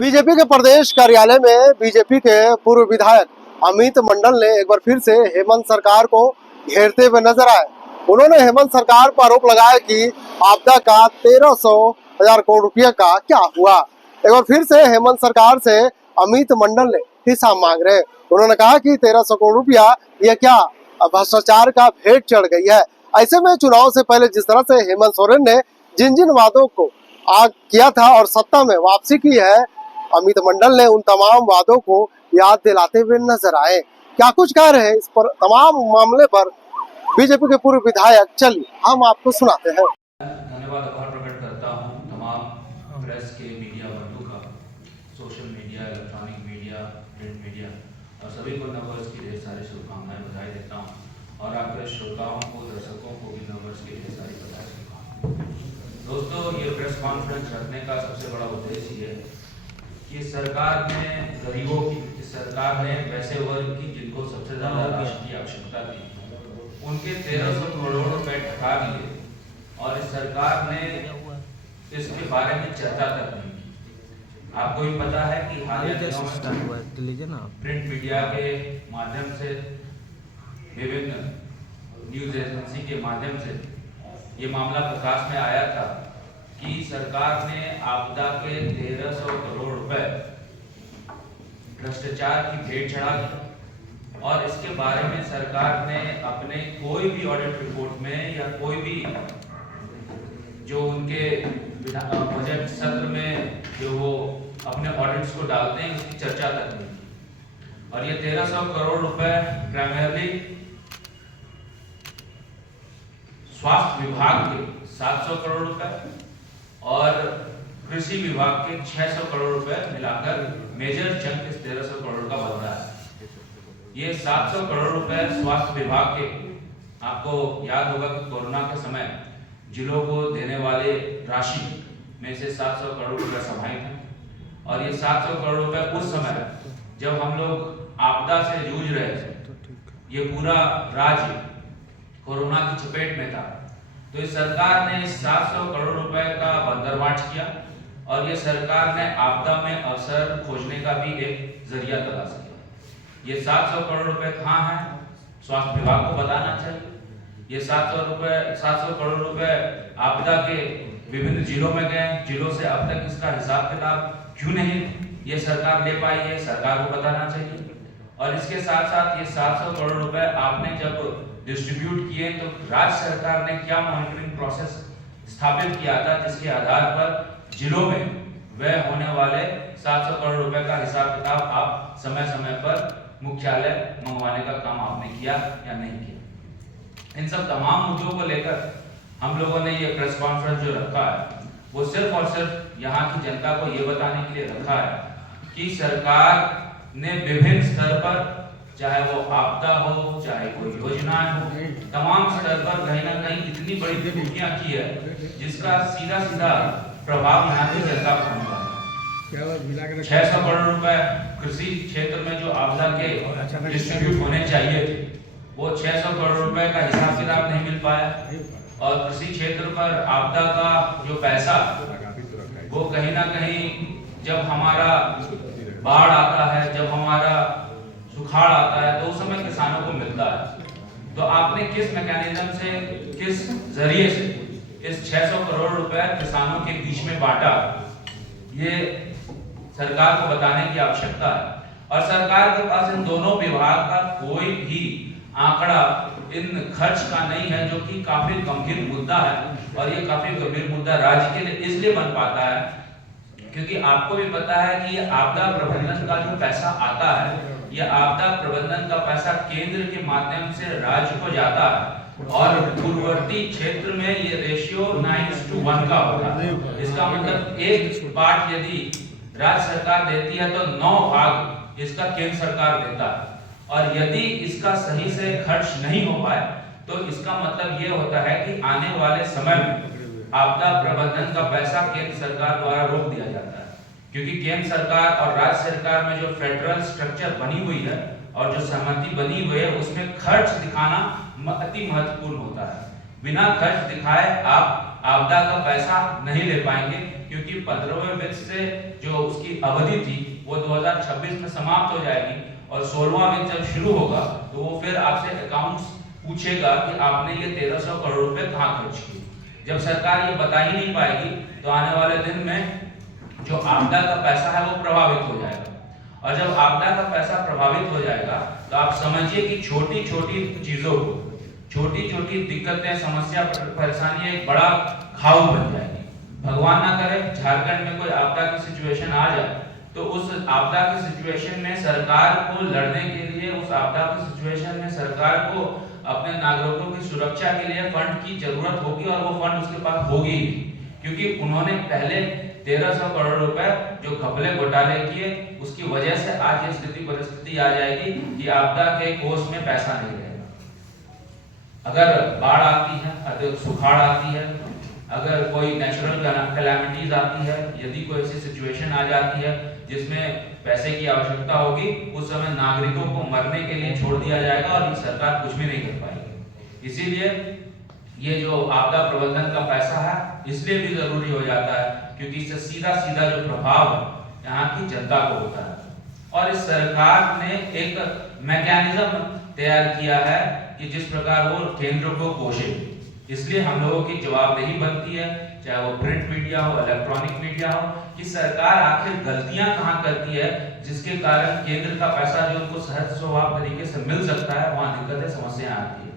BJP के प्रदेश कार्यालय में बीजेपी के पूर्व विधायक अमित मंडल ने एक बार फिर से हेमंत सरकार को घेरते हुए नजर आए। उन्होंने हेमंत सरकार पर आरोप लगाया कि आपदा का 1300 करोड़ रुपया का क्या हुआ। एक बार फिर से हेमंत सरकार से अमित मंडल ने हिसाब मांग रहे। उन्होंने कहा कि 1300 करोड़ रुपया यह क्या भ्रष्टाचार का भेंट चढ़ गई है। ऐसे में चुनाव से पहले जिस तरह से हेमंत सोरेन ने जिन जिन वादों को किया था और सत्ता में वापसी की है, अमित मंडल ने उन तमाम वादों को याद दिलाते हुए नजर आए। क्या कुछ कह रहे हैं इस पर तमाम मामले पर बीजेपी के पूर्व विधायक, चलिए हम आपको सुनाते हैं। धन्यवाद आभार प्रकट करता हूं तमाम प्रेस के मीडिया बंधु का, social media, electronic media, print media और सभी को नववर्ष की ढेर सारी शुभकामनाएं बधाई देता हूं और आपके श्रोताओं को, दर्शकों को भी नववर्ष की ढेर सारी बधाई शुभकामनाएं। दोस्तों, ये प्रेस कॉन्फ्रेंस रखने का सबसे बड़ा उद्देश्य ये है कि सरकार ने गरीबों की, सरकार ने वैसे वर्ग की जिनको सबसे ज्यादा राशि की आवश्यकता थी, उनके 1300 करोड़ रुपए ठगा दिए और इस सरकार ने इसके बारे में चर्चा तक नहीं की। आपको भी पता है कि हाल ही में प्रिंट मीडिया के माध्यम से, विभिन्न न्यूज एजेंसी के माध्यम से ये मामला प्रकाश में आया था कि सरकार ने आपदा के 1300 करोड़ रुपए भ्रष्टाचार की भेंट चढ़ा दी और इसके बारे में सरकार ने अपने कोई भी ऑडिट रिपोर्ट में या कोई भी जो उनके बजट सत्र में जो वो अपने ऑडिट्स को डालते हैं उसकी चर्चा तक नहीं की। और ये 1300 करोड़ रुपए प्राइमरली स्वास्थ्य विभाग के 700 करोड़ रुपए और कृषि विभाग के 600 करोड़ रुपए मिलाकर मेजर चंक इस 1300 करोड़ का बनता है। ये 700 करोड़ रुपए स्वास्थ्य विभाग के, आपको याद होगा कि कोरोना के समय जिलों को देने वाले राशि में से 700 करोड़ रुपए समाहित है और ये 700 करोड़ रुपए उस समय जब हम लोग आपदा से जूझ रहे थे, ये पूरा राज्य कोरोना की चपेट में था, तो इस सरकार ने 700 करोड़ रुपए का बंदरबांट किया और ये सरकार ने आपदा में अवसर खोजने का भी एक जरिया तलाश किया। ये 700 करोड़ रुपए कहाँ हैं, स्वास्थ्य विभाग को बताना चाहिए। ये 700 करोड़ रुपए आपदा के विभिन्न जिलों में गए, जिलों से अब तक इसका हिसाब किताब क्यों नहीं ये सरकार ले पाई है, सरकार को बताना चाहिए। और इसके साथ साथ ये 700 करोड़ रुपए आपने जब डिस्ट्रीब्यूट किए तो राज्य सरकार ने क्या मॉनिटरिंग प्रोसेस स्थापित किया था जिसके आधार पर जिलों में व्यय होने वाले 700 करोड़ रुपए का हिसाब किताब आप समय समय पर मुख्यालय मंगवाने का काम आपने किया या नहीं किया। इन सब तमाम मुद्दों को लेकर हम लोगों ने ये प्रेस कॉन्फ्रेंस जो रखा है वो सिर्फ और सिर्फ यहाँ की जनता को ये बताने के लिए रखा है कि सरकार ने विभिन्न स्तर पर, चाहे वो आपदा हो, चाहे कोई योजनाएं हो, तमाम स्तर पर कहीं ना कहीं इतनी बड़ी त्रुटियां की है जिसका सीधा सीधा प्रभाव यहाँ की जनता को होगा। 600 करोड़ रुपए कृषि क्षेत्र में जो आपदा के डिस्ट्रीब्यूट होने चाहिए थे, वो 600 करोड़ रुपए का हिसाब किताब नहीं मिल पाया और कृषि क्षेत्र पर आपदा का जो पैसा वो कहीं ना कहीं जब हमारा बाढ़ आता है, जब हमारा सुखाड़ आता है तो उस समय किसानों को मिलता है। तो आपने किस मैकेनिज्म से, किस जरिए से इस 600 करोड़ रुपए किसानों के बीच में बांटा, ये सरकार को बताने की आवश्यकता है। और सरकार के पास इन दोनों विभाग का कोई भी आंकड़ा इन खर्च का नहीं है, जो कि काफी गंभीर मुद्दा है। और ये काफी गंभीर मुद्दा राज्य के लिए इसलिए बन पाता है क्योंकि आपको भी पता है कि ये आपदा प्रबंधन का जो पैसा आता है, ये आपदा प्रबंधन का पैसा केंद्र के माध्यम से राज्य को जाता है और पूर्ववर्ती क्षेत्र में ये रेशियो 9:1 का होता है। इसका मतलब एक पार्ट यदि राज्य सरकार देती है तो 9 भाग इसका केंद्र सरकार देता है। और यदि इसका सही से खर्च नहीं हो पाए तो इसका मतलब ये होता है कि आने वाले समय में आपदा प्रबंधन का पैसा केंद्र सरकार द्वारा रोक दिया जाता है, क्योंकि केंद्र सरकार और राज्य सरकार में जो फेडरल स्ट्रक्चर बनी हुई है और जो सहमति बनी हुई है उसमें खर्च दिखाना अति महत्वपूर्ण होता है। बिना खर्च दिखाए आप आपदा का पैसा नहीं ले पाएंगे। क्योंकि 15वें वित्त से जो उसकी अवधि थी वो 2026 में समाप्त हो जाएगी और 16वां वित्त जब शुरू होगा तो वो फिर आपसे अकाउंट्स पूछेगा कि आपने ये 1300 करोड़ रुपए कहाँ खर्च किए। जब सरकार ये बता ही नहीं पाएगी तो आने वाले दिन में जो आपदा का पैसा है वो प्रभावित हो जाएगा, और जब आपदा का पैसा प्रभावित हो जाएगा तो आप समझिए कि छोटी छोटी चीजों को, छोटी छोटी दिक्कतें, समस्या, परेशानी एक बड़ा घाव बन जाएगी। भगवान ना करे झारखंड में कोई आपदा की सिचुएशन आ जाए तो उस आपदा की सिचुएशन में सरकार को लड़ने के लिए, उस आपदा की सिचुएशन में सरकार को अपने नागरिकों की सुरक्षा के लिए फंड की जरूरत होगी, और वो फंड उसके पास होगी क्योंकि उन्होंने पहले 1300 करोड़ रुपए जो घपले घोटाले किए उसकी वजह से आज ये स्थिति परिस्थिति आ जाएगी कि आपदा के कोष में पैसा नहीं रहेगा। अगर बाढ़ आती है, अगर सुखाड़ आती है, अगर कोई नेचुरल कैलामिटीज आती है, यदि कोई ऐसी सिचुएशन आ जाती है जिसमें पैसे की आवश्यकता होगी, उस समय नागरिकों को मरने के लिए छोड़ दिया जाएगा और ये सरकार कुछ भी नहीं कर पाएगी। इसीलिए ये जो आपदा प्रबंधन का पैसा है इसलिए भी जरूरी हो जाता है क्योंकि इससे सीधा सीधा जो प्रभाव है यहाँ की जनता को होता है। और इस सरकार ने एक मैकेनिज्म तैयार किया है कि जिस प्रकार वो केंद्र को पोषे, इसलिए हम लोगों की जवाबदेही बनती है, चाहे वो प्रिंट मीडिया हो, इलेक्ट्रॉनिक मीडिया हो, कि सरकार आखिर गलतियां कहां करती है जिसके कारण केंद्र का पैसा जो उनको सहज स्वभाव तरीके से मिल सकता है वहां दिक्कतें, समस्याएं आती है।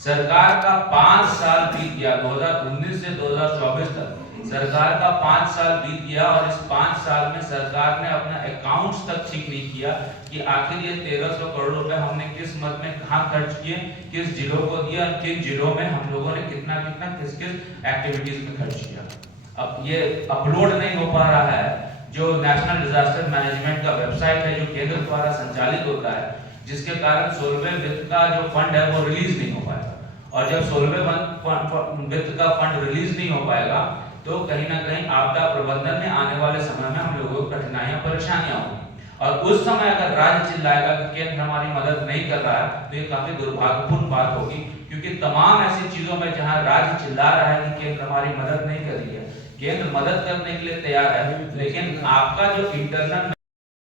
सरकार का 5 साल बीत गया, 2019 से 2024 तक सरकार का 5 साल बीत गया और इस 5 साल में सरकार ने अपना अकाउंट्स तक ठीक नहीं किया कि आखिर ये 1300 करोड़ रुपए हमने किस मद में कहां खर्च किए, किस जिलों को दिया, किन जिलों में हम लोगों ने कितना कितना किस किस एक्टिविटीज में खर्च किया। अब ये अपलोड नहीं हो पा रहा है। जो नेशनल डिजास्टर मैनेजमेंट का वेबसाइट है जो केंद्र द्वारा संचालित होता है, जिसके कारण 16वें वित्त का जो फंड है वो रिलीज नहीं हो पाएगा, और जब 16वें वित्त का फंड रिलीज नहीं हो पाएगा तो कहीं ना कहीं आपदा प्रबंधन में आने वाले समय में हम लोगों को कठिनाइयां, परेशानियां होंगी। और उस समय अगर राज्य चिल्लाएगा कि केंद्र हमारी मदद नहीं कर रहा है तो ये काफी दुर्भाग्यपूर्ण बात होगी, क्योंकि तमाम ऐसी चीजों में जहां राज्य चिल्ला रहा है कि केंद्र हमारी मदद नहीं कर रही है, केंद्र मदद करने के लिए तैयार है, लेकिन आपका जो इंटरनल